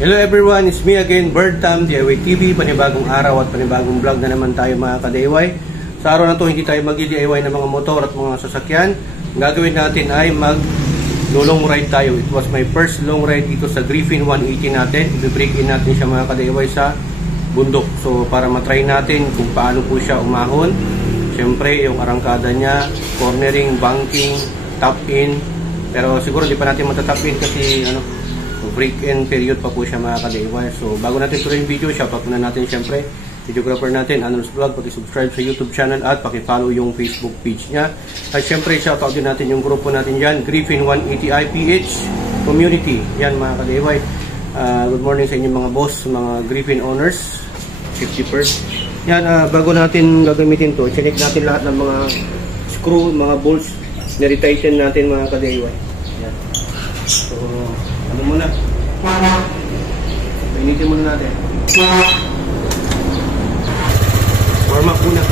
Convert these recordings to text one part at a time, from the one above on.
Hello everyone, it's me again, Birdtam, DIY TV, panibagong araw at panibagong vlog na naman tayo mga ka-DIY. Sa araw na to, hindi tayo mag-DIY ng mga motor at mga sasakyan. Ang gagawin natin ay mag-long ride tayo. It was my first long ride dito sa Griffin 180 natin. I-break in natin siya mga ka-DIY sa bundok. So para matry natin kung paano po siya umahon. Siyempre yung arangkada niya, cornering, banking, top in. Pero siguro di pa natin matatap in kasi break-in period pa po siya mga ka-DIY. So bago natin tuloy yung video, shoutout muna natin siyempre videographer natin, Anon's Vlog. Paki-subscribe sa YouTube channel at paki-follow yung Facebook page niya. At siyempre shoutout din natin yung grupo natin dyan, Griffin 180 IPH Community. Yan mga ka-DIY. Good morning sa inyong mga boss, mga Griffin owners, 51st. Yan, bago natin gagamitin to, check natin lahat ng mga screw, mga bolts, nire-tighten natin mga ka-DIY. Yan. So ano muna? Painitin muna natin. Warm up muna.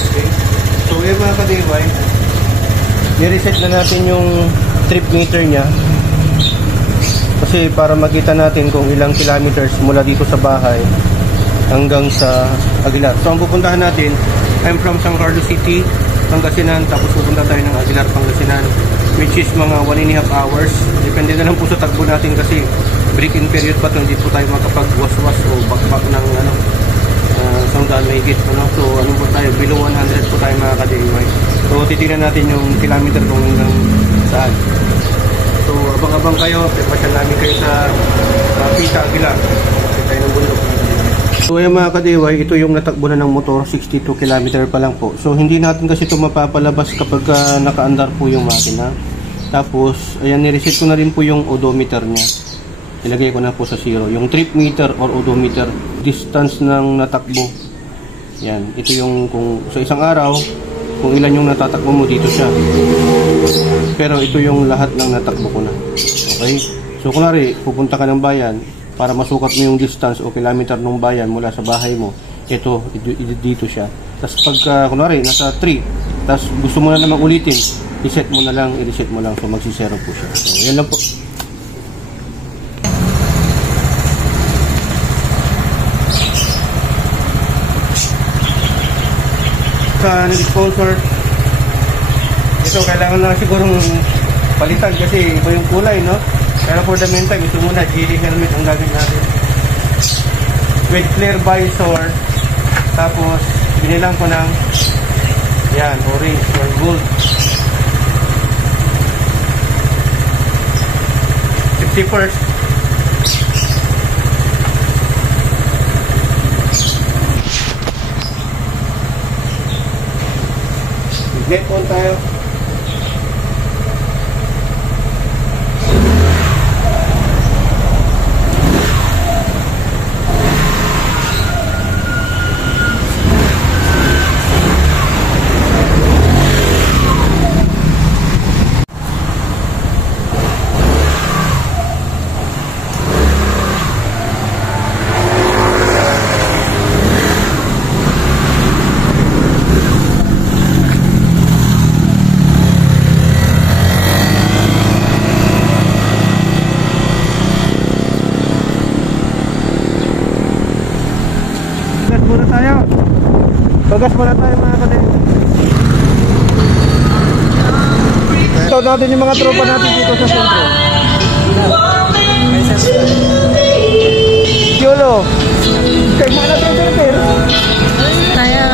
Okay. So yun mga ka-DIY, i-reset na natin yung trip meter nya. Kasi para makita natin kung ilang kilometers mula dito sa bahay hanggang sa Aguilar. So ang pupuntahan natin, I'm from San Carlos City, Pangasinan, tapos pupunta tayo ng Aguilar, Pangasinan, which is mga 1.5 hours. Depende na lang po sa takbo natin kasi break-in period pa ito, hindi po tayo makapag-was-was o backpack ng sanggaan may higit. So ano po tayo, below 100 po tayo mga ka-DIY. So titignan natin yung kilometer kung hanggang saan. So abang-abang kayo, pasyal namin kayo sa Pita Aguilar. Kasi tayo ng bundok. So ayan mga ka-DIY, ito yung natakbo na ng motor, 62 km pa lang po. So hindi natin kasi ito mapapalabas kapag nakaandar po yung makina. Tapos ayan, nireset ko na rin po yung odometer nya. Ilagay ko na po sa 0. Yung trip meter or odometer, distance ng natakbo. Yan, ito yung kung sa isang araw, kung ilan yung natatakbo mo, dito siya. Pero ito yung lahat ng natakbo ko na. Okay? So kunwari, pupunta ka ng bayan, para masukat mo yung distance o kilometer ng bayan mula sa bahay mo, ito, dito siya. Tapos pagka, kunwari, nasa 3, tapos gusto mo na naman ulitin, i-reset mo lang, so magsisero po siya. So, yan lang po. Sa nag-sponsor, ito, kailangan na sigurong palitan kasi iba yung kulay, no? Pero for the meantime, ito muna, GD helmet ang gagawin natin. With flare visor. Tapos, binilang ko ng yan, orange or gold. 51st. Get on tayo. Bagas muna tayo mga ka-DIY. Ito natin yung mga tropa natin dito sa sentro. Yolo. Kaya mga natin pero kaya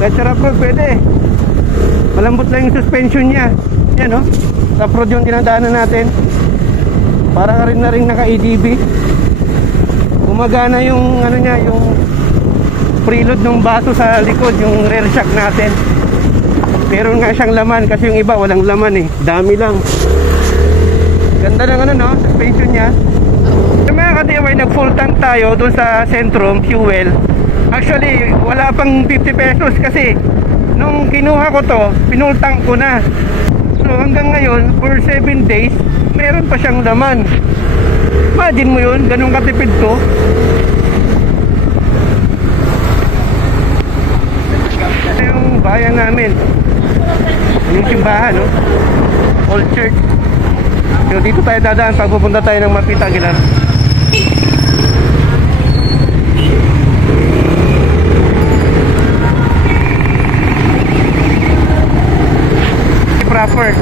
kahit sarap mo, pwede. Malambot lang yung suspension niya. Yan o, top road yung dinadaanan natin. Para rin na rin naka-EDB. Gumagana yung ano niya, yung preload ng baso sa likod, yung rear shock natin. Meron nga siyang laman kasi yung iba walang laman eh, dami lang. Ganda ng ano no, suspension niya. Yung mga ka-DIY, nag full tank tayo dun sa Centrum fuel. Actually wala pang 50 pesos kasi nung kinuha ko to, pinultang ko na. So hanggang ngayon, for 7 days, meron pa siyang laman. Imagine mo yun, ganun katipid to. Ito yung bayan namin. Yung simbahan, no? Old church. So dito tayo dadaan pag pupunta tayo ng Mapita, Aguilar. Proper.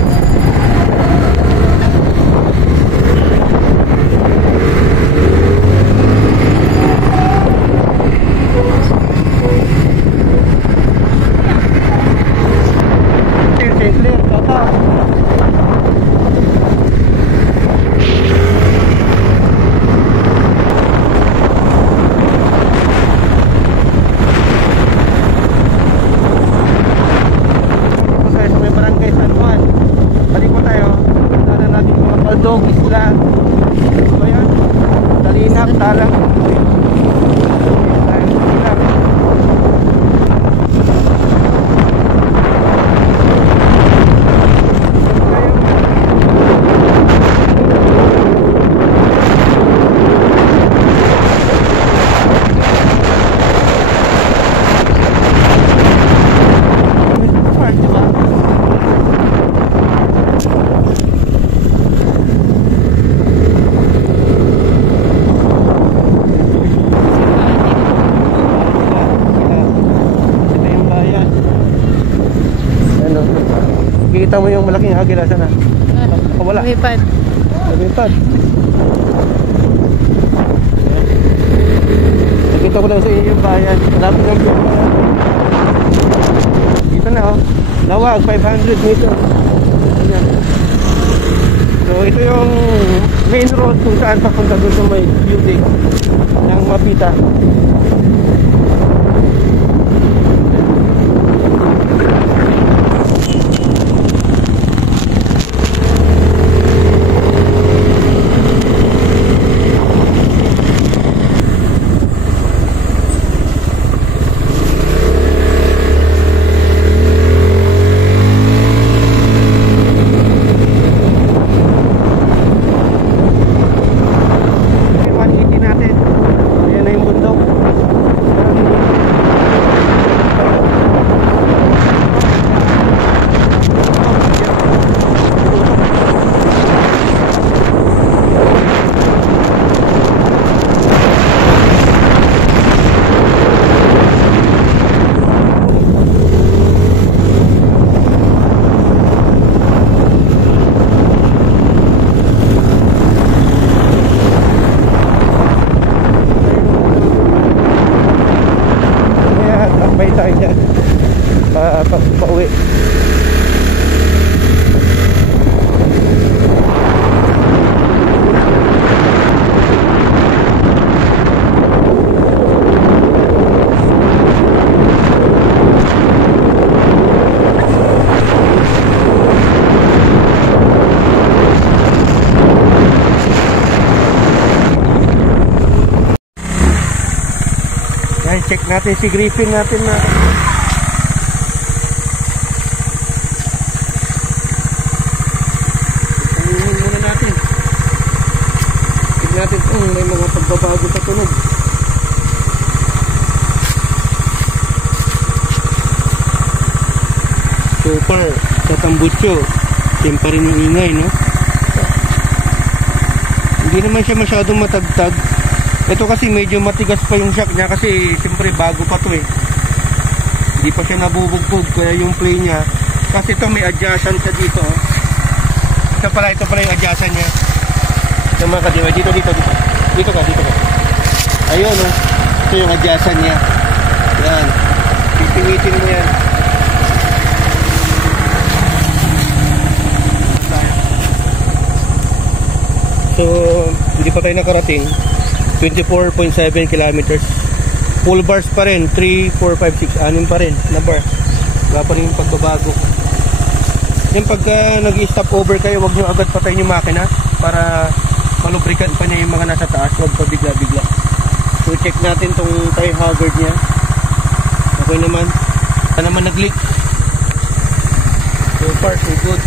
Kita mo yung malaking agila sana? Wala. Lumipad. Lumipad. Nakita ko lang sa inyo yung bayan. Malapit lang yung bayan. Dito na, oh. Lawag, 500 meters. Ayan. So ito yung main road kung saan papunta doon sa may building ng Mapita. Pauwi. Yan, check natin si Griffin natin na. Natin kung may mga pagbabago sa tunog. So far sa Tambucho, same pa rin yung ingay, no? Hindi naman siya masyadong matagtag. Ito kasi medyo matigas pa yung shock niya kasi siyempre bago pa to eh. Hindi pa siya nabubugtog kaya yung play niya. Kasi ito may adjacent sa dito. Ito pala yung adjacent niya. Yung mga kadiwa, dito ka. Ayun, oh. Ito yung adjacent niya. Yan. Pipingitin mo yan. So, hindi pa tayo nakarating. 24.7 kilometers. Full bars pa rin. 3, 4, 5, 6, 6 pa rin na bar. Wala pa rin yung pagbabago. Yan pagka nag-stop over kayo, huwag nyo agad patayin yung makina para malubrikan pa niya yung mga nasa taas, huwag pa bigla-bigla. So check natin tong tire hazard niya. Okay naman. Wala naman nag-leak. So far so good.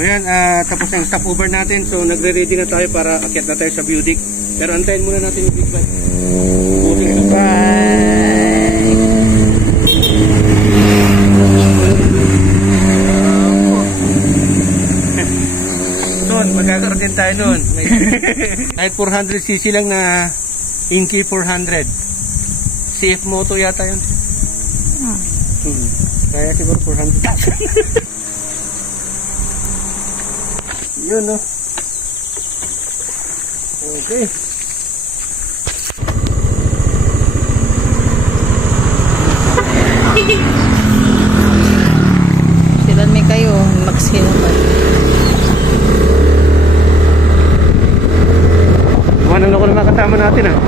Ayan, tapos ang stopover natin. So nagre-ready na tayo para akyat na tayo sa Budik. Pero antayin muna natin yung big bike. Son, magkakaroon din tayo nun. Kahit 400cc lang na Inky 400. CF Moto yata yun. Kaya siguro 400,000. Yun, no? Okay. Silan may kayo, magsino ba? Ano ko naman kasama natin, ah.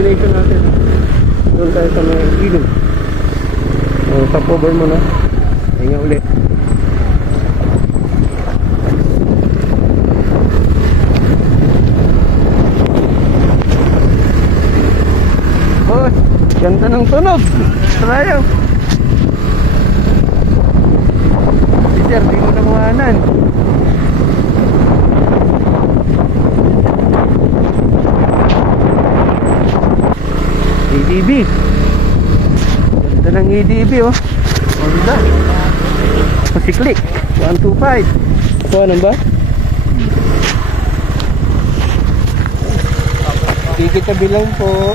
destination natin. Doon tayo sa may ilog. Top over mo na. Hinga ulit. Oh, ganda ng tunog. Tayo. Si sir, di mo nakuhanan. EDB. Ganda ng EDB, oh. Ganda. Pasiklik. 125. Kuha ba? Tigit na bilang po.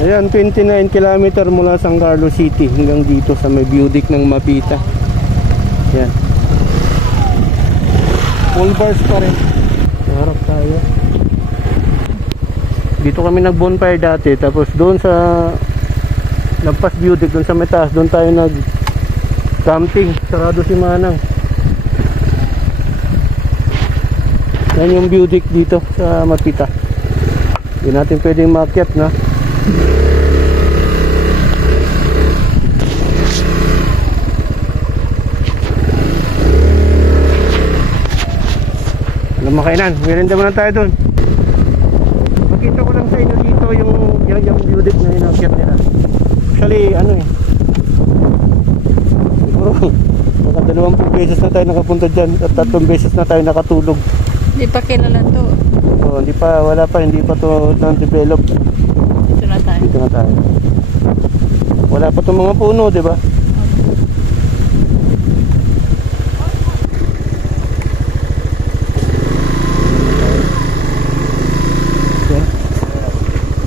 Ayan, 29 km mula San Carlos City hanggang dito sa may Budik ng Mapita. Ayan. Full bars pa rin. Harap tayo. Dito kami nag bonfire dati. Tapos doon sa Lampas Budik, doon sa may taas, doon tayo nag camping. Sarado si Manang. Yan yung view deck dito sa Mapita. Hindi natin pwedeng maakyat na. Alam makainan, merenda muna tayo doon. Makita ko lang sa inyo dito yung view deck na inakyat nila. Actually, ano eh, siguro mga 20 beses na tayo nakapunta dyan at 3 beses na tayo nakatulog. Hindi pa kilala to. Oh, hindi pa, wala pa, hindi pa to na-develop. Dito na tayo. Dito na tayo. Wala pa itong mga puno, di ba?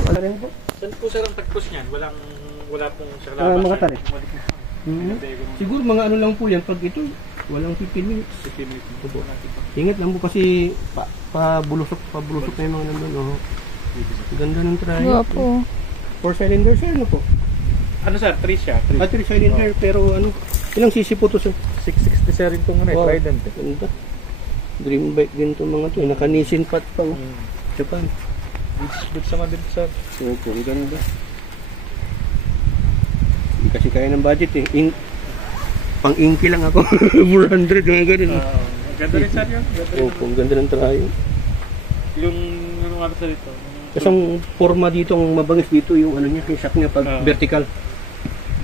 Wala rin po. Saan po sir ang tagpos niyan? Wala pong sa Mga tali. Siguro mga ano lang po yan. Pag ito, walang 15 minutes. 15 minutes po natin. Ingat lang po kasi pabulusok na yung mga nandun. Oh. Ganda ng try. Guwapo. 4 cylinder sir, ano po? Ano sir? 3 siya. 3 cylinder, pero ano, ilang cc po to sir? 660 sir rin itong ano, Wow. Trident. Ganda. Dream bike din to mga to. Naka-Nissin pat pa. Oh. Japan. Good sama din sir. Opo, ang ganda. Hindi kasi kaya ng budget eh. Pang-inky lang ako. 400, mga ganun. Ang ganda rin sir yun. Opo, ang ganda ng trayo. Yung ano sir ito. Kasi ang forma dito, ang mabangis dito, yung ano niya, yung shock niya pag vertical.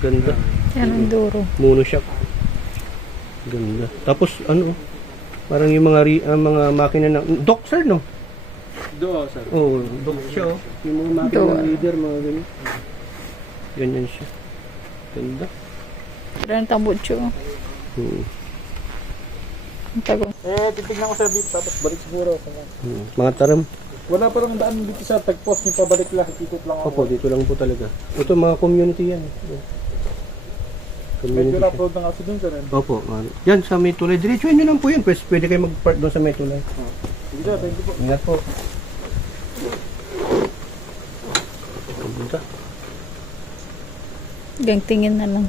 Ganda. Yan ang duro. Mono shock. Ganda. Tapos ano, parang yung mga makina ng dock sir, no? Do sir. Oh, dock siya, oh. Yung mga makina ng leader, mga ganyan. Ganyan siya. Ganda. Pero ang tambutso. Ang tago. Titignan ko sir dito tapos balik siguro. Mga taram. Wala pa lang daan dito sa tagpos niyo pabalik lang. Ikot lang ako. Opo, dito lang po talaga. Ito mga community yan. Community. Medyo na-upload na kasi dun sir. Opo. Yan sa may tulay. Diretsuhin nyo lang po yan. Pwede kayo mag-park doon sa may tulay. Sige sir, thank you po. Ingat po. Ganda. Gang tingin na lang.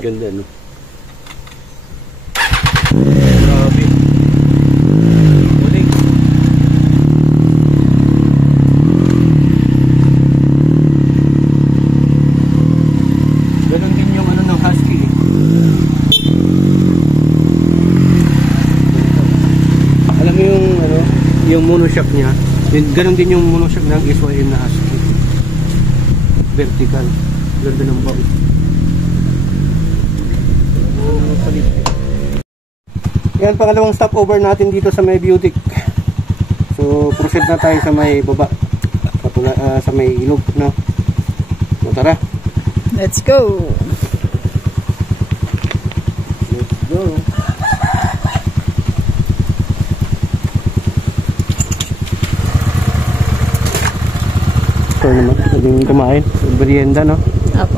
Ganda, no? Grabe. Uling. Ganon din yung ano ng Husky. Alam mo yung ano, yung monoshock niya. Ganon din yung monoshock ng SYM na Husky. Vertical. Ganda ng bang. Yan, pangalawang stopover natin dito sa may Beautic. So, proceed na tayo sa may baba. Sa may ilog, no? So, tara. Let's go! Let's go. Ito naman, pwedeng kumain. Merienda, no? Apo.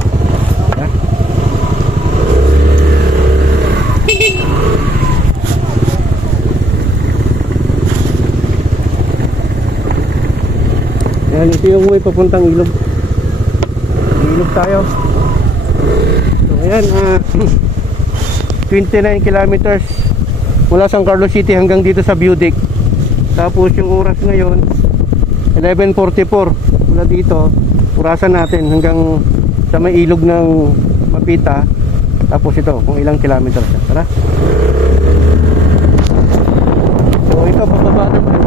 Yan, ito yung way papuntang ilog. Ilog tayo. So, ayan, 29 kilometers mula San Carlos City hanggang dito sa Beautic. Tapos yung oras ngayon, 11:44 mula dito, orasan natin hanggang sa may ilog ng Mapita. Tapos ito, kung ilang kilometers siya. Tara. So ito, pababa naman.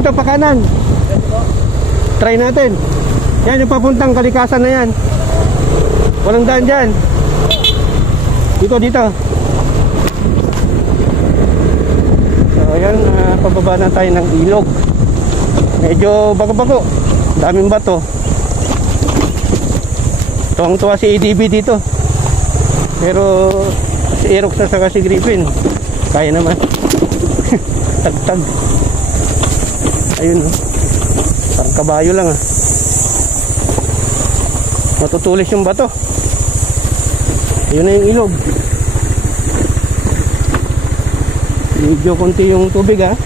dito, pa kanan. Try natin. Yan, yung papuntang Kalikasan na yan. Walang daan dyan. Dito, dito. So, ayan, pababa na tayo ng ilog. Medyo bago-bago. Daming bato. Tuwang-tuwa si ADB dito. Pero si Aerox na saka si Griffin, kaya naman. Tag-tag. Ayun, oh. Parang kabayo lang, ah. Matutulis yung bato. Ayun na yung ilog. Medyo konti yung tubig, ah.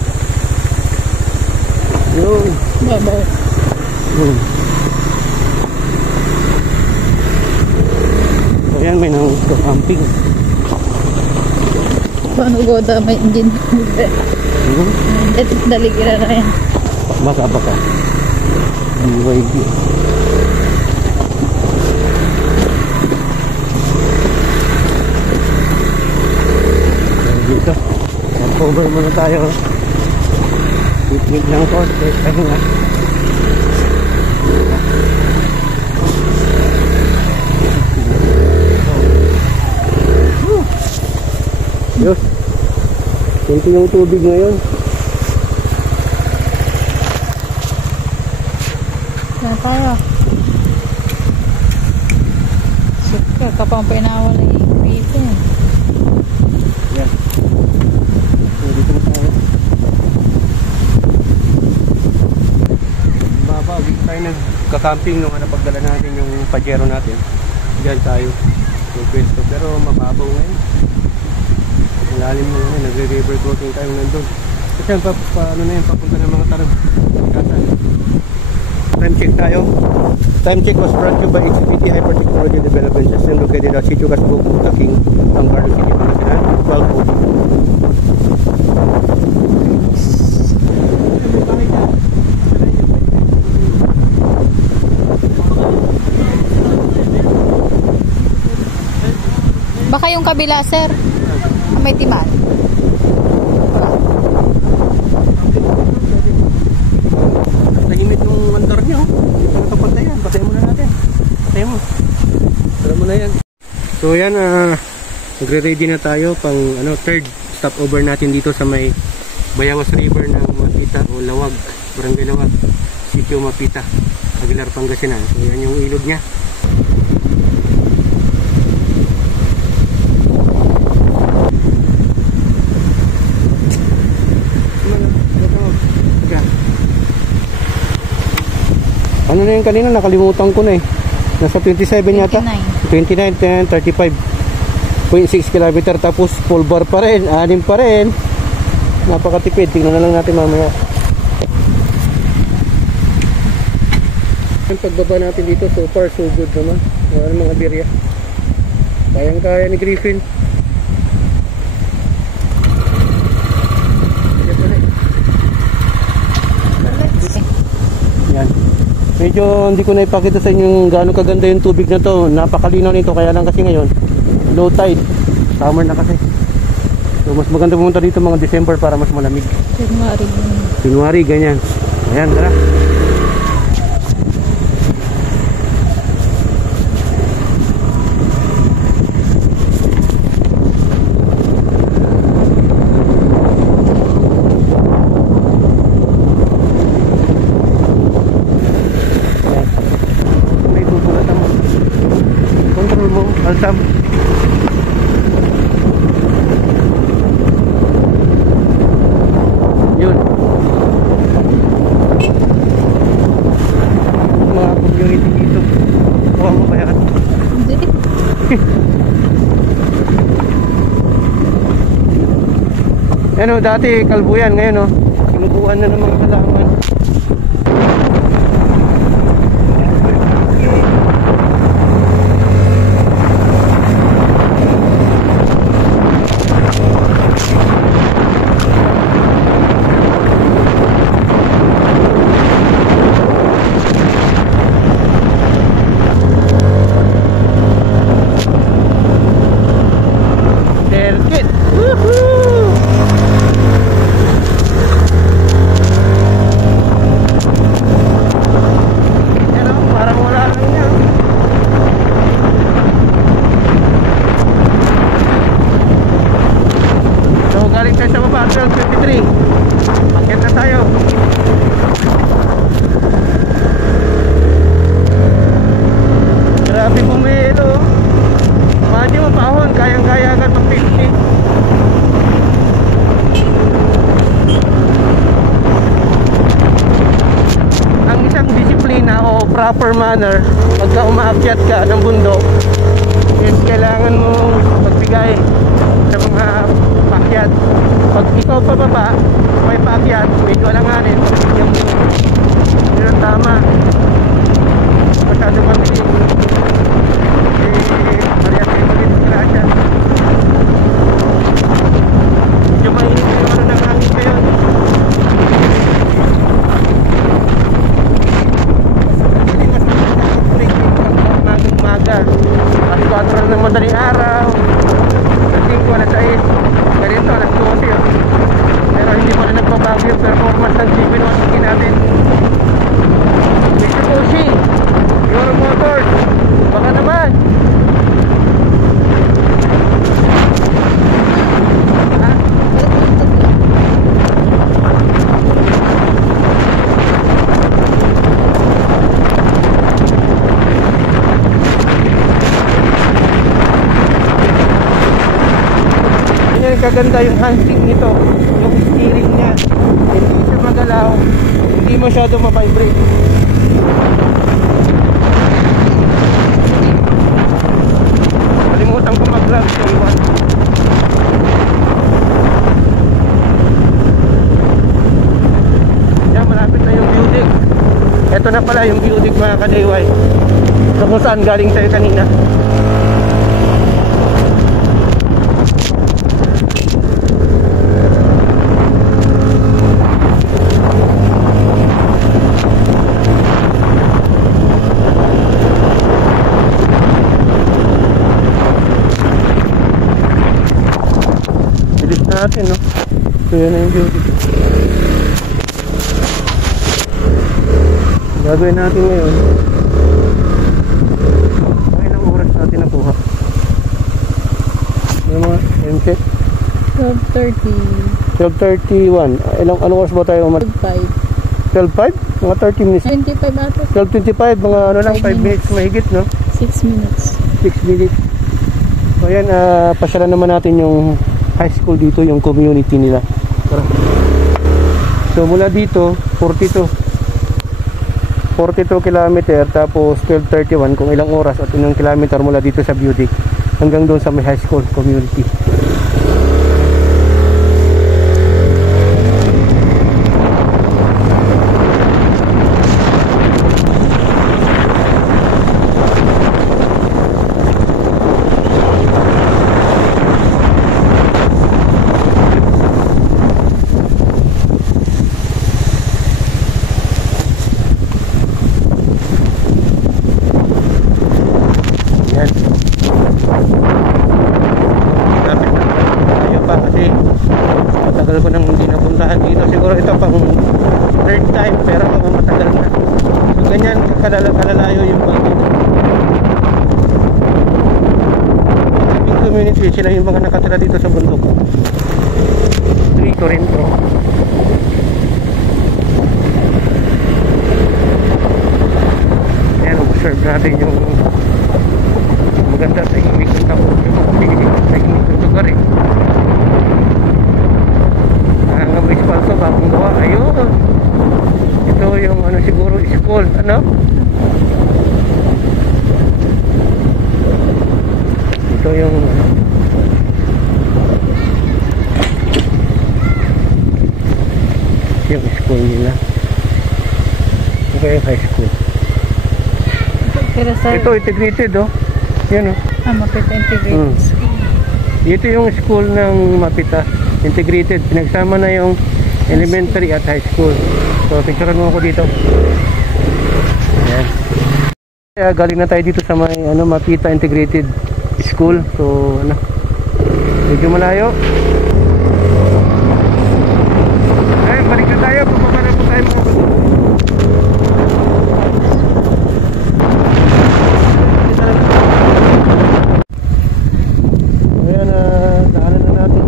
Yun. Babaw. So yan, may nang-camping. Paano ko may engine? Ito daligira na yan. Baka BYD. Dito cover muna tayo. Picnic lang ko. Pahinga. Diyos, kunti yung tubig ngayon. Kaya tayo. Sika, kapang pinawala yung Griffin. Yan. Dito na tayo. Baba, ulit tayo nagka-camping nung pagdala natin yung Pajero natin. Diyan tayo. Yung pwesto. Pero mababaw ngayon. Malalim mo ngayon. Nagre-river cruising tayo nandun. Kasi paano na yun, papunta ng mga tarong. Kasan. Time check tayo. Time check was brought to you by HPT Hyper Technology Development System located at Sitio Casbo, Taking, Angkar, City, Pangasinan, 12:40. Baka yung kabila, sir. May timan. Tahimik yung mandar nyo. Dito na kapag yan. Patay mo na natin. Patay mo. Tara mo na yan. So yan, nagre-ready na tayo pang third stopover natin dito sa may Bayawas River ng Mapita o Lawag, Barangay Lawag, Sitio Mapita, Aguilar, Pangasinan. So yan yung ilog niya. Ano na yung kanina? Nakalimutan ko na eh. Nasa 27 yata? 29, 10, 35.6 km. Tapos full bar pa rin. 6 pa rin. Napakatipid. Tingnan na lang natin mamaya. Yung pagbaba natin dito, so far so good naman. Wala mga birya. Kayang-kaya ni Griffin. Yan. Medyo hindi ko na ipakita sa inyo yung gaano kaganda yung tubig na to. Napakalinaw nito, kaya lang kasi ngayon low tide, summer na kasi. So mas maganda pumunta dito mga December para mas malamig. January ganyan. Ayan, tara. Alsam. Yun. Mga community dito. Kuha mo ba yan? Hindi. Yan o, dati kalbo yan. Ngayon o, sinubuan na ng mga halaman. Circuit. Woohoo! 12:53. Akyat na tayo. Grabe bumelo. Pwede mo pahon, kayang-kaya agad mag-50. Ang isang disiplina o proper manner pagka umaakyat ka ng bundok is kailangan mo magbigay sa mga paakyat. Pag ikaw pababa, may paakyat, medyo alanganin, yung yun ang tama. Masyado mabilis. Mariat kayo mabilis grasya. Medyo mainit yung ano ng hangin kayo. Hindi mas breaking pag umaga. Alas 4 ng madaling araw. Alas 5, alas 6. Ganito, alas 12 yun. Pero hindi pa rin nagbabago yung performance ng GP naman sakin natin. Mr. Pushing, Euro Motors, baka naman. Ha? Ganyan kaganda yung handling nito, yung steering niya. Hindi siya magalaw, hindi masyado ma-vibrate. Kalimutan ko mag-vlog sa iwan. Yan, malapit na yung Buick. Ito na pala yung Buick mga ka-DIY. So kung saan galing tayo kanina. Natin, no? So yan na yung beauty. Gagawin natin ngayon. Ilang oras natin nakuha? Ano mga MC? 12:30. 12:31. Anong oras ba tayo? 12:05. 12:05? Mga 30 minutes. 25 ata. 12:25. Mga ano lang, 5 minutes mahigit, no? 6 minutes. 6 minutes. So yan, pasyalan naman natin yung high school dito, yung community nila. So mula dito 42 kilometer, tapos 12:31 kung ilang oras at ilang kilometer mula dito sa Budik hanggang doon sa may high school community. Kalalayo yung bike. Sabing community, sila yung mga nakatira dito sa bundok. Rito rin to. Ayan, observe natin yung maganda sa imig ng tao. Sa imig ng lugar eh. Nangangamoy spalto, bagong gawa. Ayun. Ito yung ano siguro school, ano? Ito yung school nila. Ito yung high school. Ito integrated, oh. Yan, oh. Mapita integrated school. Ito yung school ng Mapita integrated. Pinagsama na yung elementary at high school. So picturean mo ako dito. Ayan. Kaya galing na tayo dito sa may Mapita integrated school. So ano, medyo malayo. Ay, balik na tayo. Pumaba na po tayo mga ayan, daanan na natin.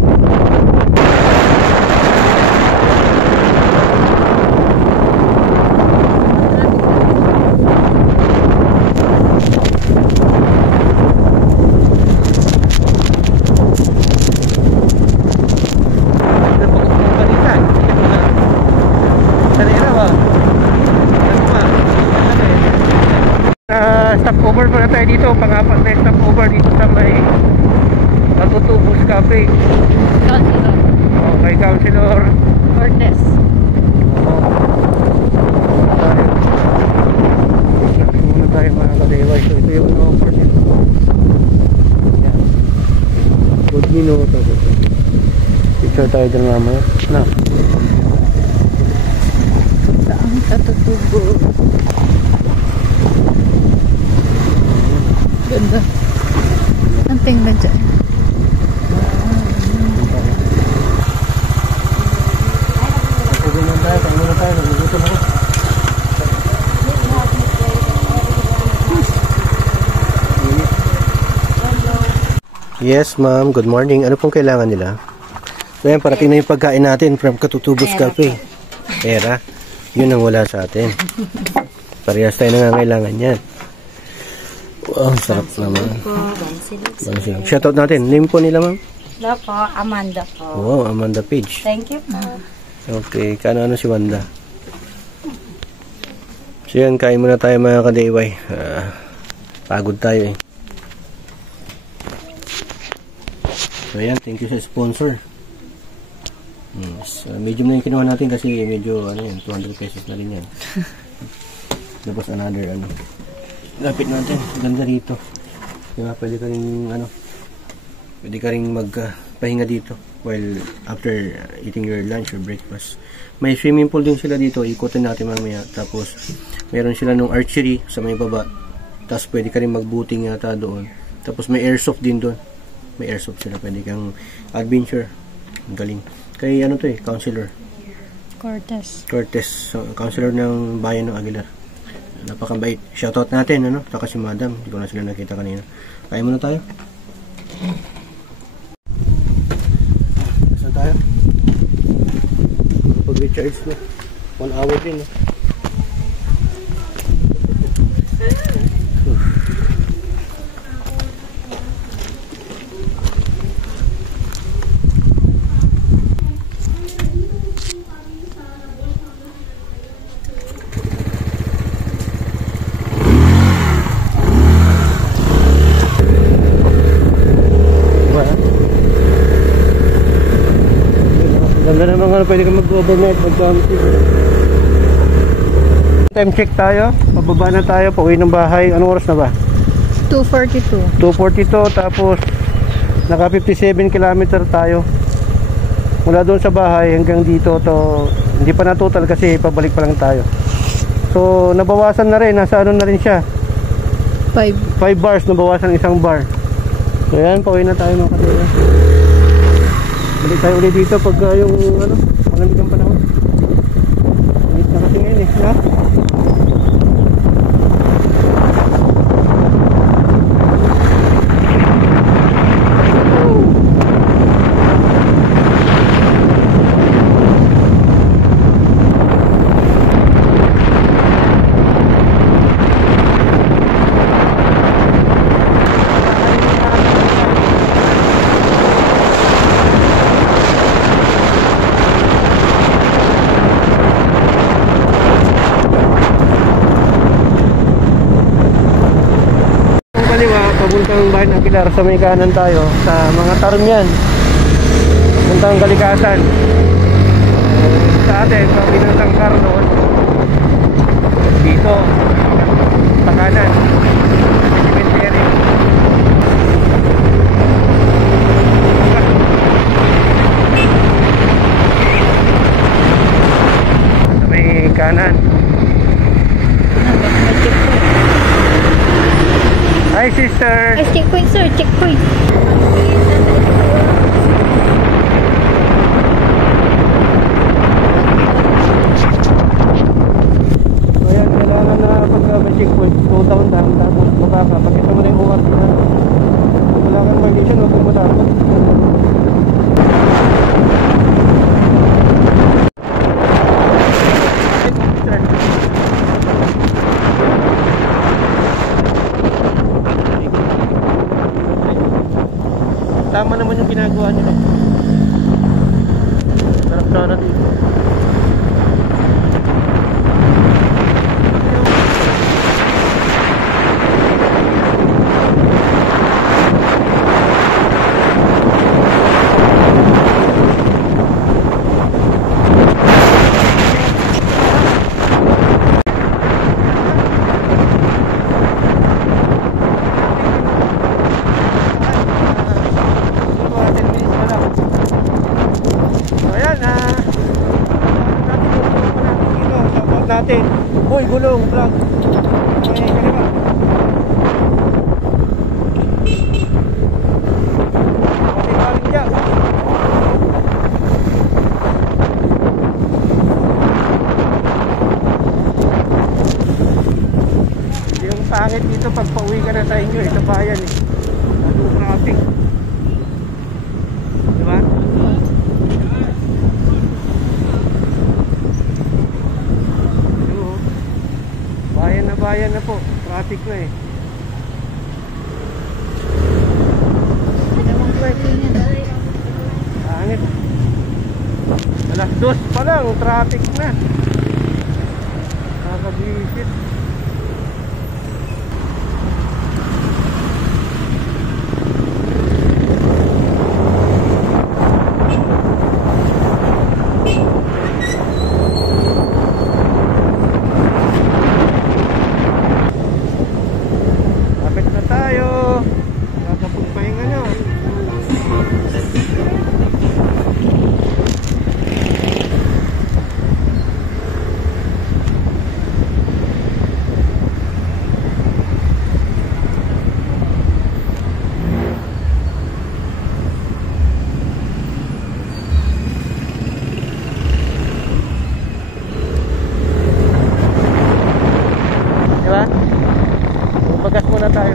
Councilor Okay, Councilor. Cortez. Muna tayo mga kadiway. So ito yung offer nito. Yan. Good minuto. Picture tayo dyan mamaya. Na. Saan katutubo? Ganda. Ang tingnan dyan. Pwede naman tayo. Tayo muna tayo. Nagugutom ako. Yes, ma'am. Good morning. Ano pong kailangan nila? So, yan. Parating na yung pagkain natin from Katutubos Cafe. Pera. Yun ang wala sa atin. Parehas tayo nangangailangan yan. Wow, sarap naman. Shoutout natin. Name po nila, ma'am? Hello po, Amanda po. Wow, Amanda Page. Thank you po. Okay, kano si Wanda? So yan, kain muna tayo mga ka-DIY. Pagod tayo eh. So yan, thank you sa sponsor. Yes, medium na yung kinuha natin kasi medyo ano yan, 200 pesos na rin yan. Tapos another ano. Lapit natin, ganda dito. Diba, pwede ka rin ano, pwede ka rin magpahinga dito while after eating your lunch or breakfast. May swimming pool din sila dito, ikutin natin mamaya. Tapos meron sila nung archery sa may baba. Tapos pwede ka rin magbuting yata doon. Tapos may airsoft din doon. May airsoft sila, pwede kang adventure. Galing. Kay ano to eh, Councilor Cortez. So, Councilor ng bayan ng Aguilar. Napakabait. Shoutout natin, ano? Saka si Madam. Hindi ko na sila nakita kanina. Kaya muna tayo. Saan tayo? Pag-recharge na. 1 hour din, eh. Ganda naman nga, pwede ka mag-overnight, mag-camping. Time check tayo, pababa na tayo, pauwi ng bahay. Anong oras na ba? 2:42. 2:42, tapos naka 57 kilometer tayo. Mula doon sa bahay hanggang dito, to hindi pa na total kasi pabalik pa lang tayo. So nabawasan na rin, nasa ano na rin siya, 5 bars, nabawasan isang bar. So yan, pauwi na tayo mga kapatid. Balik tayo ulit dito pag yung ano, malamig ang panahon. Wait na kasi ngayon eh, ha? Papuntang bayan ng Aguilar, sa may kanan tayo sa mga Tarumyan, papuntang Kalikasan. Sa atin sa Binantang Carlos dito sa kanan cemetery. Sa may kanan. Hi sister! Ay, checkpoint sir, checkpoint. So yan, kailangan na pag-checkpoint, slow down lang, tapos baba ka. Pagkita mo na yung OR na wala kang violation, huwag kang matakot. Tama naman yung ginagawa nila. Sarap sana dito. natin. Uy, gulong, vlog. Okay, kaliwa. Pati paling dyan. Yung pangit dito pag pauwi ka na sa inyo sa bayan eh. Ang traffic. Diba? Bayan na po, traffic na eh. Angit. Alas 2 pa lang, traffic na. Nakakabisit. Bagas muna tayo.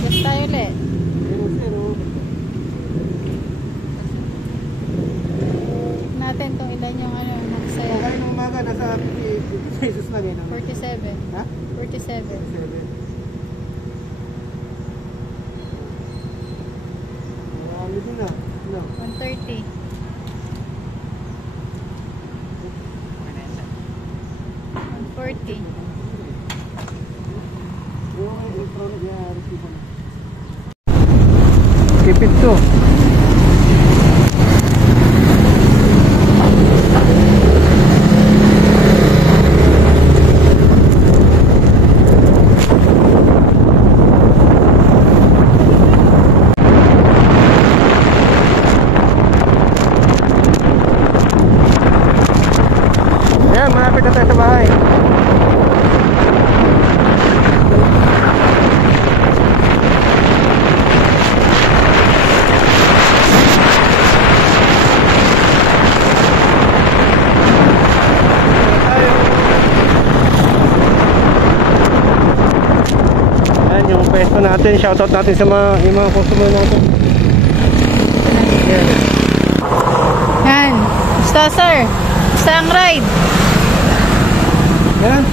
Gas tayo ulit. Check natin kung ilan yung ano, nagsaya. Kaya ng umaga, nasa 50 pesos lang eh. 47. Ha? 47. 7. Marami din ah. No. 130. 140. Kipit to. Ayan, malapit na tayo sa bahay. Ayan yung pwesto natin. Shoutout natin sa yung mga customer natin. Ayan. Yan. Basta sir. Basta ang ride. Ayan.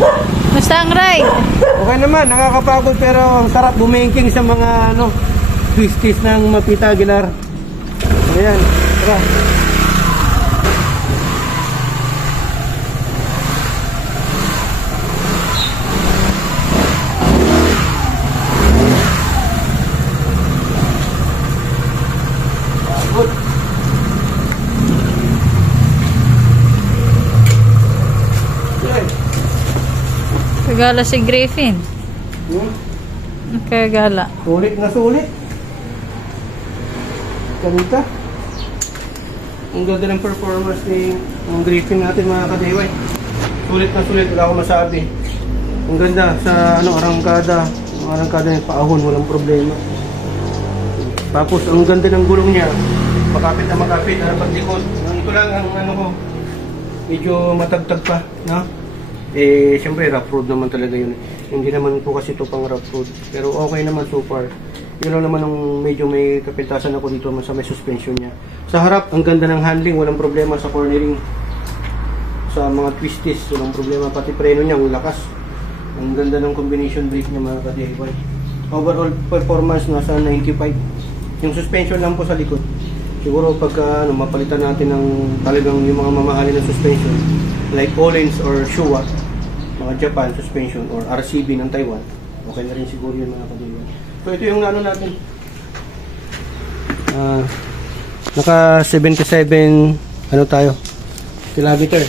Basta ang ride. Okay naman, nakakapagod pero ang sarap bumengking sa mga twisties ng Mapita Aguilar. Ayan, tara. Good. Kagala si Griffin. Kagala. Sulit na sulit. Kanita. Ang ganda ng performance ng Griffin natin mga kadiway. Sulit na sulit, wala akong masabi. Ang ganda sa arangkada. Ang arangkada ng paahon, walang problema. Tapos ang ganda ng gulong niya. Makapit na makapit, likod. Ito lang ang medyo matagtag pa, no? Eh, syempre rough road naman talaga yun. Hindi naman po kasi ito pang rough road. Pero okay naman so far. Yun lang naman ang medyo may kapintasan ako dito sa may suspension niya. Sa harap, ang ganda ng handling. Walang problema sa cornering. Sa mga twisties, walang problema. Pati preno niya, ang lakas. Ang ganda ng combination brake niya mga ka-DIY. Overall performance nasa 95. Yung suspension lang po sa likod. Siguro pagka mapalitan natin ng talagang yung mga mamahalin na suspension like Öhlins or Showa, mga Japan suspension or RCB ng Taiwan, okay na rin siguro yun mga kaibigan. So ito yung natin. Naka 77 tayo kilometer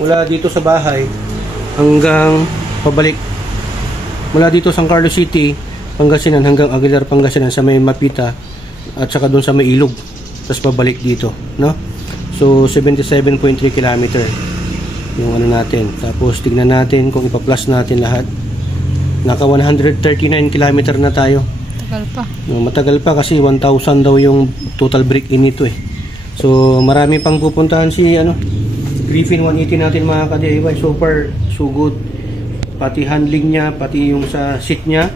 mula dito sa bahay hanggang pabalik. Mula dito San Carlos City Pangasinan hanggang Aguilar, Pangasinan sa may Mapita at saka doon sa may Ilog. Tapos pabalik dito, no? So 77.3 kilometer yung ano natin. Tapos tignan natin kung ipa-plus natin lahat. Naka 139 kilometer na tayo. Tagal pa. No, matagal pa kasi 1,000 daw yung total break-in nito eh. So marami pang pupuntahan si ano Griffin 180 natin mga ka-DIY. So far, so good. Pati handling niya, pati yung sa seat niya.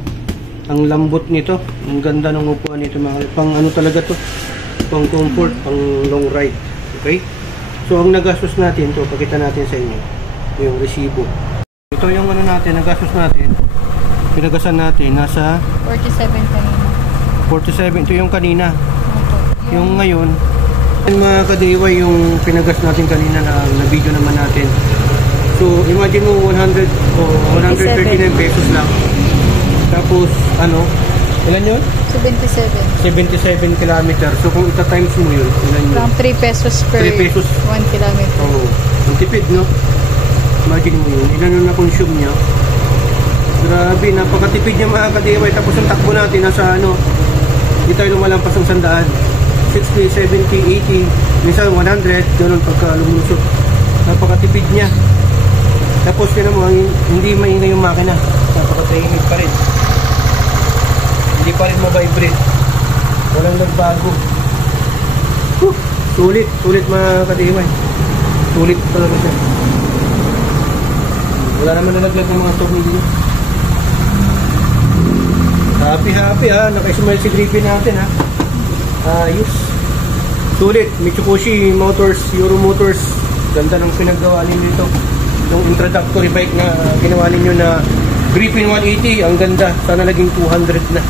Ang lambot nito. Ang ganda ng upuan nito mga pang ano talaga to. Pang comfort, pang long ride. Okay? So ang nagastos natin to, pakita natin sa inyo. Yung resibo. Ito yung ano natin, nagastos natin. Pinagasan natin nasa 47 kanina. 47. Ito yung kanina. Opo. Yung ngayon, mga ka-DIY yung pinagas natin kanina na video naman natin. So, imagine mo 100 o 139 pesos lang. Tapos, ano, ilan yun? 77. 77 kilometer. So, kung ita-times mo yun, ilan yun? Parang 3 pesos per 3 pesos. 1 kilometer. Oo. Ang tipid, no? Imagine mo yun. Ilan yung na-consume niya? Grabe, napakatipid niya mga ka-DIY. Tapos ang takbo natin nasa ano, hindi tayo lumalampas ng 100. 60, 70, 80, minsan 100, ganun pagka lumulusot. Napakatipid niya. Tapos yun mo, hindi maingay yung makina. Napakatahimik pa rin. Hindi pa rin ma-vibrate. Walang nagbago. Sulit, sulit mga ka-DIY. Sulit talaga siya. Wala naman nalaglag ng mga tornilyo. Happy ha, naka-smile si Griffin natin ha. Ayos. Sulit. Mitsubishi Motors, Euro Motors. Ganda ng pinagawa ninyo ito. Yung introductory bike na ginawa ninyo na Griffin 180. Ang ganda. Sana naging 200 na.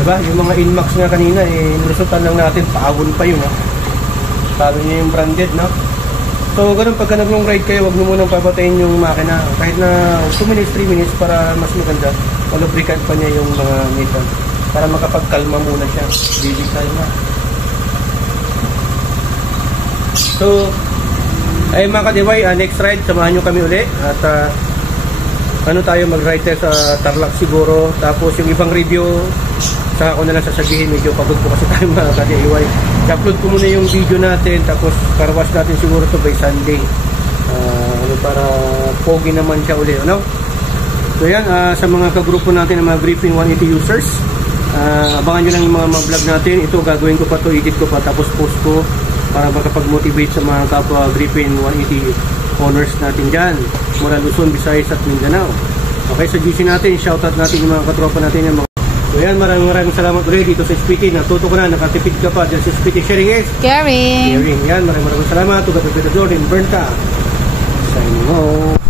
Diba? Yung mga Inmax nga kanina, nilusutan lang natin. Paawon pa yun. Ha? Sabi nyo yung branded, no? So, ganun. Pagka nag-long ride kayo, huwag nyo munang papatayin yung makina. Kahit na 2 minutes, 3 minutes para mas maganda. Malubricant pa niya yung mga metal. Para makapagkalma muna siya. Baby kalma. So, ay mga ka-DIY, next ride, samahan nyo kami uli. At ano tayo, mag-ride tayo sa Tarlac siguro. Tapos yung ibang review, saka ko na lang sasabihin. Medyo pagod po kasi tayo mga ka-DIY. I-upload ko muna yung video natin. Tapos karwas natin siguro to by Sunday. Para pogi naman siya uli. Ano? So yan, sa mga kagrupo natin ng mga Griffin 180 users. Abangan nyo lang yung mga vlog natin. Ito gagawin ko pa to, edit ko pa, tapos post ko para makapag-motivate sa mga kapwa Griffin 180 owners natin dyan mula Luzon, Visayas at Mindanao. Okay, sa GC natin, shoutout natin yung mga katropa natin yung mga. So yan, maraming salamat ulit dito sa SPT. Natuto ko na, nakatipid ka pa dyan sa SPT. Sharing is Caring. Yan, maraming salamat. Tugat ng Pedro Jordan, Bernta. Signing off.